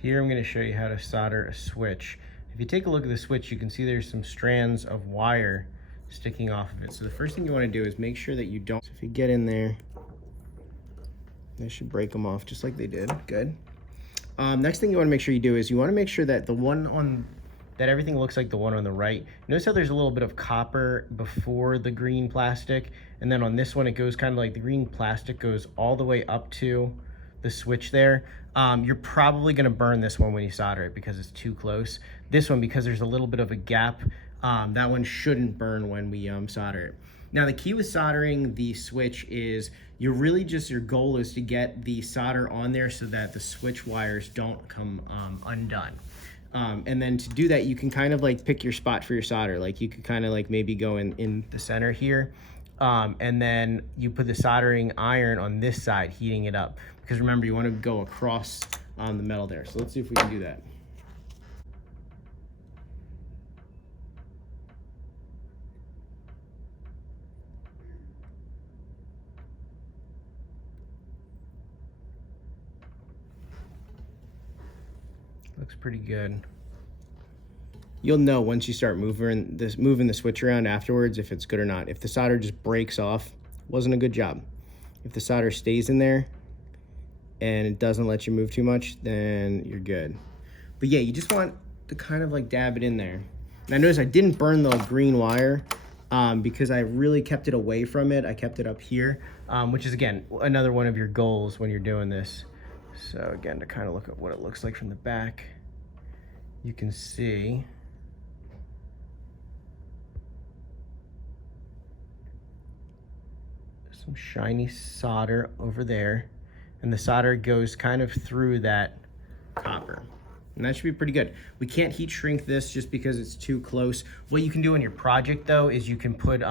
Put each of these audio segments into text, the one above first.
Here I'm going to show you how to solder a switch. If you take a look at the switch, you can see there's some strands of wire sticking off of it. So the first thing you want to do is make sure that you don't, so if you get in there, they should break them off just like they did. Good. Next thing you want to make sure you do is you want to make sure that the one on, that everything looks like the one on the right. Notice how there's a little bit of copper before the green plastic, and then on this one it goes kind of like the green plastic goes all the way up to the switch there. You're probably going to burn this one when you solder it because it's too close. This one, because there's a little bit of a gap, that one shouldn't burn when we solder it. Now the key with soldering the switch is you're really just, your goal is to get the solder on there so that the switch wires don't come undone. And then to do that, you can kind of like pick your spot for your solder. Like you could kind of like maybe go in the center here. And then you put the soldering iron on this side, heating it up. Because remember, you want to go across the metal there. So let's see if we can do that. Looks pretty good. You'll know once you start moving the switch around afterwards if it's good or not. If the solder just breaks off, wasn't a good job. If the solder stays in there and it doesn't let you move too much, then you're good. But yeah, you just want to kind of like dab it in there. And I noticed I didn't burn the green wire because I really kept it away from it. I kept it up here, which is again, another one of your goals when you're doing this. So again, to kind of look at what it looks like from the back, you can see some shiny solder over there, and the solder goes kind of through that copper, and that should be pretty good. We can't heat shrink this just because it's too close. What you can do in your project though is you can put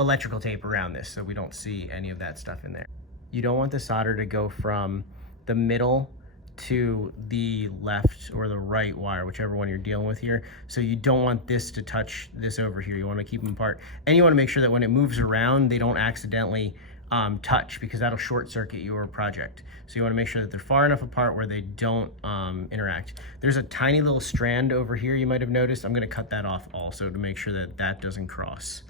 electrical tape around this so we don't see any of that stuff in there. You don't want the solder to go from the middle to the left or the right wire, whichever one you're dealing with here. So you don't want this to touch this over here. You want to keep them apart. And you want to make sure that when it moves around, they don't accidentally touch, because that'll short circuit your project. So you want to make sure that they're far enough apart where they don't interact. There's a tiny little strand over here you might have noticed. I'm going to cut that off also to make sure that that doesn't cross.